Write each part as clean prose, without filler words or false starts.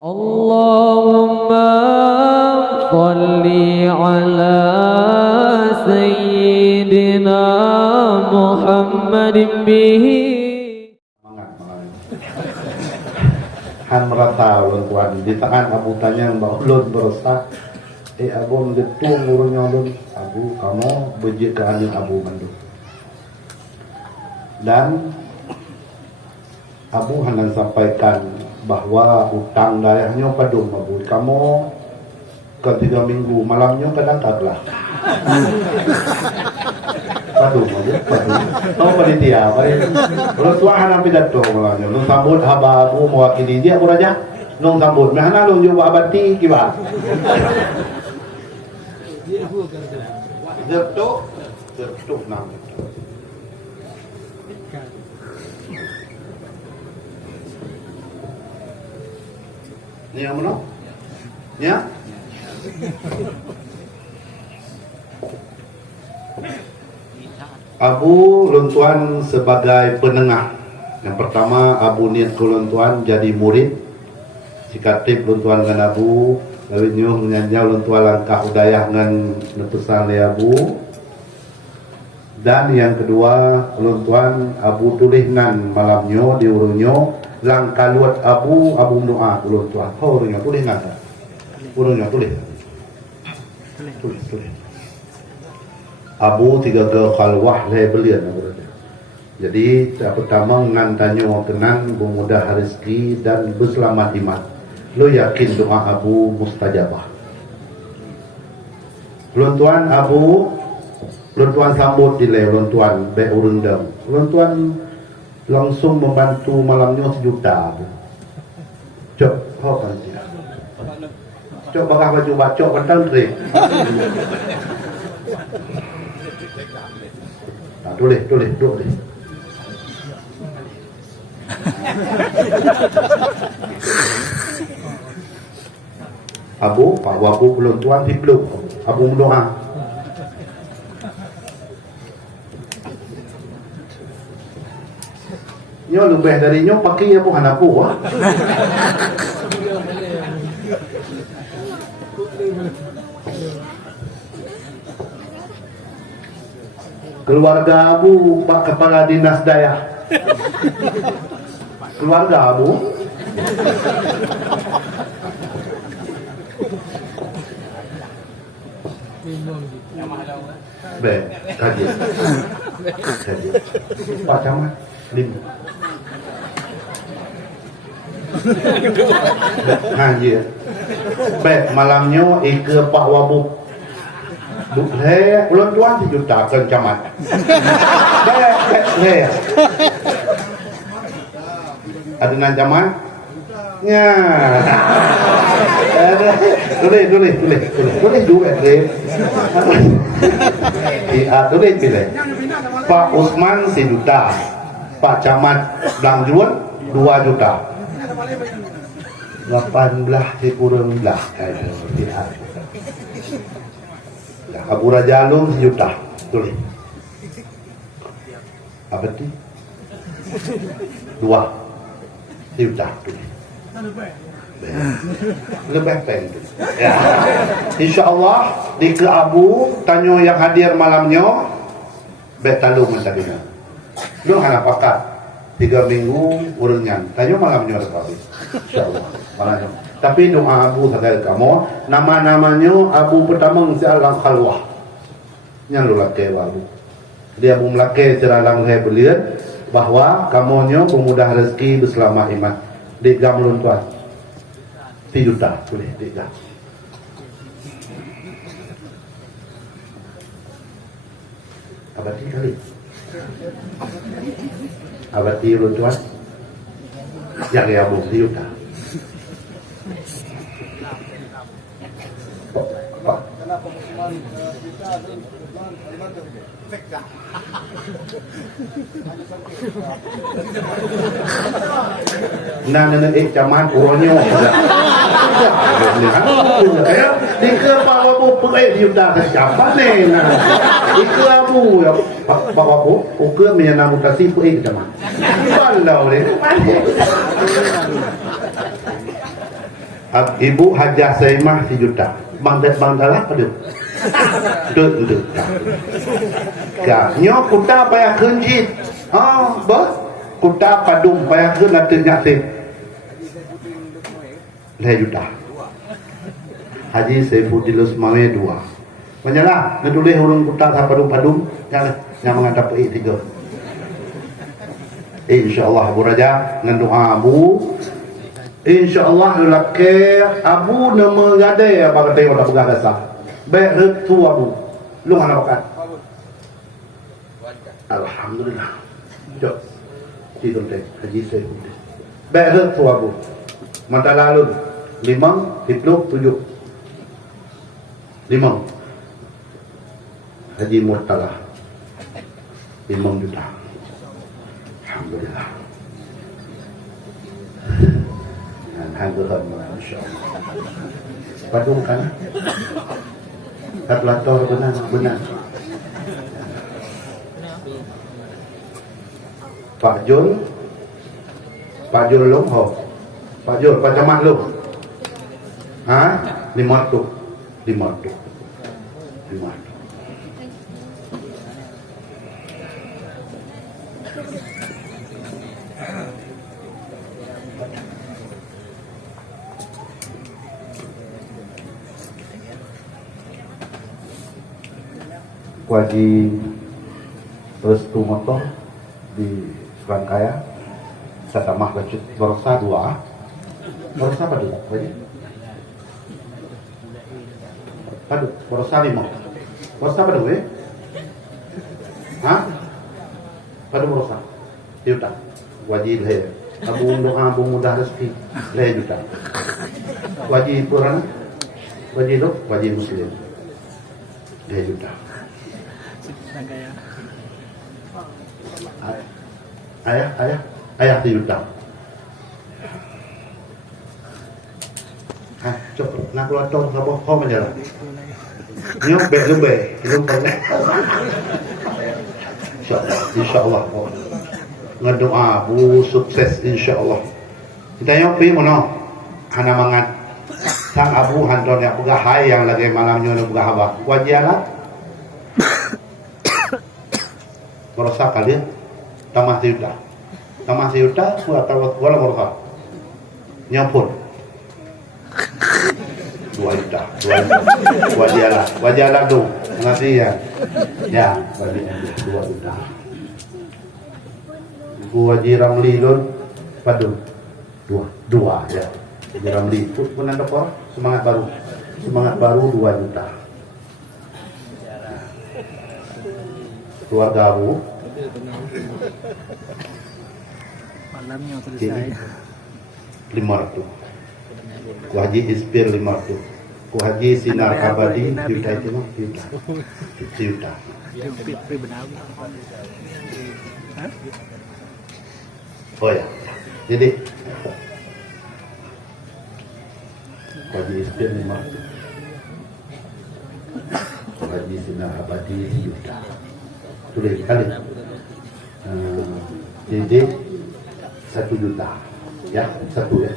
Allahumma salli ala Sayyidina Muhammadin bihi. Han merata ulun tuan di tangan abu tanya mbak ulun berosak abu mengetung urunnya ulun abu kamu bejik ke anjing abu mandu dan abu hendak sampaikan bahwa utang dayahnya padung abu kamu ke 3 minggu malamnya kadang kablah padung abu padung tahu panitia kalau tua hana pidato malamnya lu sambut haba abu mewakili dia abu raja nung sambut mahana lu juga abati kiba Gertuk nam ni yang mana? Ya? Abu Luntuan sebagai penengah. Yang pertama Abu niat ke Luntuan jadi murid. Sikatip Luntuan dengan Abu, lalu nyuh menyanjau Luntuan langkah udayah dengan netusan le Abu. Dan yang kedua Luntuan Abu tulisnan malamnya diurunyo langkah luat Abu doa ulun tuan. Oh urungnya tulis nggak? Urungnya tulis. Tulis. Abu 3 ke khalwah le belian. Jadi pertama ngantanyo kenan bermudah rezeki dan berselamat iman. Lo yakin doa Abu mustajabah. Ulun tuan Abu, ulun tuan sambut di le ulun tuan be urung dam. Ulun tuan langsung membantu malamnya 1 juta. Cok, apa dia? Cok bakal baju bacok pentang trip. Nah, tulis. Abu, Pak Wabu belum tuan belum. Abu mendoa. Nyo lebih dari nyo pakai ya bukan aku wah. Keluarga Abu Pak Kepala Dinas Daya. Keluarga Abu. Baik, kaji. Pak Camat 5. Ngaji. Baik, malamnya ke Pak Wabu. Ulun tuan 1 juta ke camat. Baik. Ada nan camat? Ya. Tulis duit deh. Tulis pilih. Pak Usman 1 juta. Pak Camat Blangjuan 2 juta. 18 dikurang belah. Abu Raja Alum 1 juta. Tulis. Apa itu? 2 juta. Tulis. Lebih pendek. Ya. InsyaAllah di ke Abu tanyo yang hadir malamnya betalung mentadina. Lu hana pakat 3 minggu urungan. Tanyo malamnya habis. InsyaAllah. Malamnya. Tapi doa Abu sadar kamu nama-namanya Abu pertama mesti alang khalwah. Yang lu laki Abu. Dia Abu melaki secara langkai belian bahwa kamunya pemudah rezeki berselamat iman. Di gamlun tuan. 1 juta boleh tiga. Abadi kali. Abadi lu tuan. Yang ya bu 1 juta. Pak. Nana caman uronyo. Di ke Pak Wabu diudah ke siapa nih? Di ke Abu ya Pak Wabu, uke menyana mutasi ke caman. Balau deh. Ibu Hajah Saimah 1 juta. Bang dalah apa dia? Duduk. Nyo kuta payah kenjit. Kuta padung payah ken natenya teh. 2 juta. Haji Saifuddin Usmane 2. Menyalah ngedulih urang kuta sa padung-padung yang menghadap ke 3. Insyaallah Abu Raja ngan doa Abu. InsyaAllah lelaki Abu nama gadai apa kata orang pegang dasar. Baik retu Abu. Lu mana makan? Alhamdulillah. Jom. Tidur deh. Haji Saifuddin. Baik retu Abu. Mata lalu 5, 7. 5. Haji Murtalah 5 juta. Alhamdulillah. Hangguhan insyaAllah. Padung kan? Kalkulator benar. Pak Jul long ho. Pak Jul, Pak Camat lu. 500. Wajib restu motor di Surabaya Satamah Bacit Borsa 2. Borsa apa dulu? Aduh, Borsa 5. Borsa apa dulu? Pada Borsa juta. Wajib le. Abu doa abu mudah rezeki le juta. Wajib Quran. Wajib Muslim le juta. Ayah 1 juta. Coba nak kalkulator apa kau menjalan. Nyobek lebih, belum pernah. Insyaallah. Ngedoa Bu sukses insyaallah. Kita nyopi mono. Hana mangat. Sang Abu hanton yang pegahai yang lagi malamnya nu pegah abah. Wajialah. Merasa kalian tamah 1 juta. Tamah 1 juta kuat wala merasa. Nyampur. 2 juta. Wajalah tu. Nanti ya. Ya, bagi 2 juta. Bu Haji Ramli lun padu 2 ya. Haji Ramli pun ada apa? Semangat baru 2 juta. Keluarga Abu malamnya selesai 500. Ku Haji Ispir 500. Ku Haji Sinar Abadi juta itu mah juta. Oh ya. Jadi Ku Haji Ispir 500. Ku Haji Sinar Abadi juta. Tulis kali. Jadi 1 juta. Ya, 1 ya.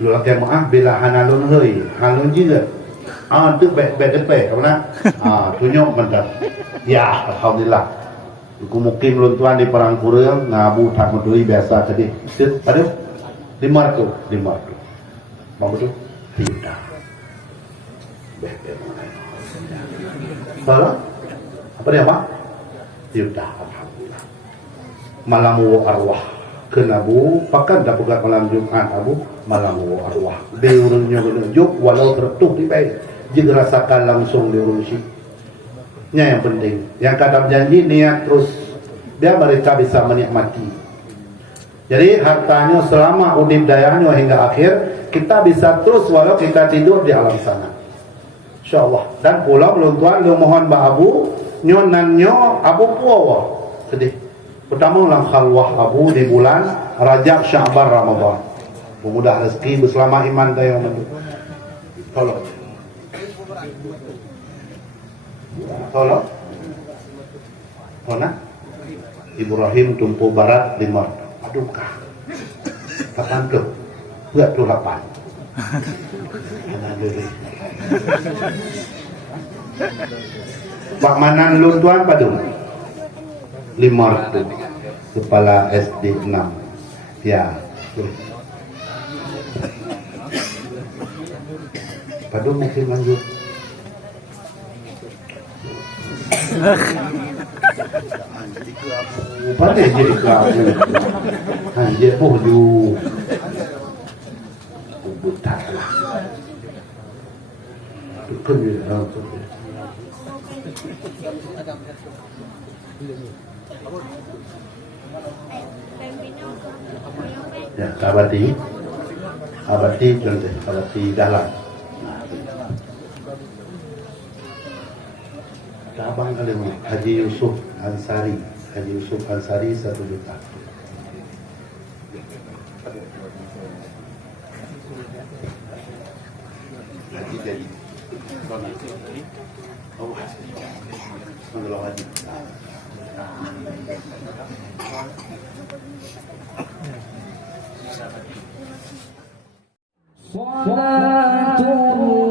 Lu lagi maaf bila hanalun heuy, halun juga. Tu baik depe, karena tunjuk mantap. Ya, alhamdulillah. Ku mukim lun tuan di perang kureung ngabu tak medui biasa tadi. Aduh. 500. Mau betul? Juta. Salah? Apa dia Pak? Juta. Alhamdulillah. Malamu arwah. Kenabu pakan dah pegang malam Jumat Abu malamu arwah. Diurungnya menunjuk walau tertuh di baik. Jika rasakan langsung diurusi. Nya yang penting. Yang kadang janji niat terus biar mereka bisa menikmati. Jadi hartanya selama udip dayanya hingga akhir kita bisa terus walau kita tidur di alam sana. InsyaAllah. Dan pula belum tuan mohon Mbak Abu nyonannya Abu Puawa sedih. Pertama ulang khalwah Abu di bulan Rajab Sya'ban Ramadan. Memudah rezeki berselama iman dan yang mendu. Tolong. Mana? Ibrahim Tumpu Barat 5. Aduh kah. Kapan tu? เพื่อธุรปันอันนั้นเลยPak Manan Luntuan Padung 500 kepala SD 6 ya Padung mungkin lanjut Pada jadi kamu Anjir pohju Butak lah Bukan dia Ya, abati contoh, abati dalam. Abang kali ini Haji Yusuf Ansari 1 juta. Haji dari Oh, Manggala Haji. Salatullah